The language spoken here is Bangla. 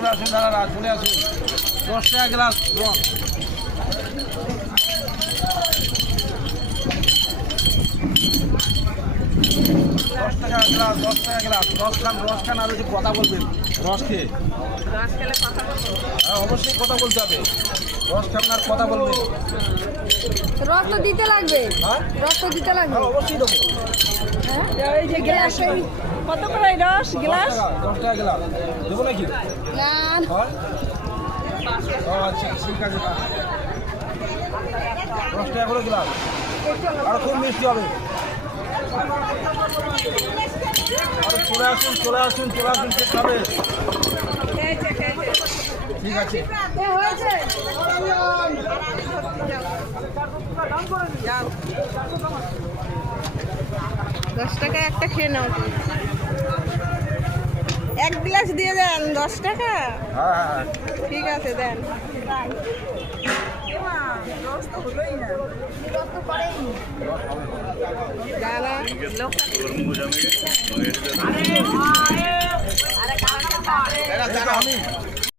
চলে আসুন দাদারা, চলে আসুন। 10 টাকা গ্লাস রস। 10 টাকা গ্লাস, 10 টাকা গ্লাস। রস খান আর একটু কথা বলবেন। রস খেয়ে হ্যাঁ, অবশ্যই কথা বলতে হবে। রস খাবেন আর কথা বলবেন। রস তো দিতে লাগবে। হ্যাঁ, রস তো দিতে লাগবে। হ্যাঁ, অবশ্যই দেবো। হ্যাঁ, এই যে গ্লাস কত করে রস গ্লাস? 10 টাকা গ্লাস দেবো নাকি? না হয়? ও আচ্ছা, ঠিক আছে। 10 টাকা করে গ্লাস। আর খুব মিষ্টি হবে। আর চলে আসুন, চলে আসুন, চলে আসুন, কে খাবে? ঠিক আছে। হয়েছে 10 টাকা একটা খেয়ে নাও। এক গ্লাস দিয়ে দেন 10 টাকা। হ্যাঁ, হ্যাঁ, ঠিক আছে দেন। জানা লোক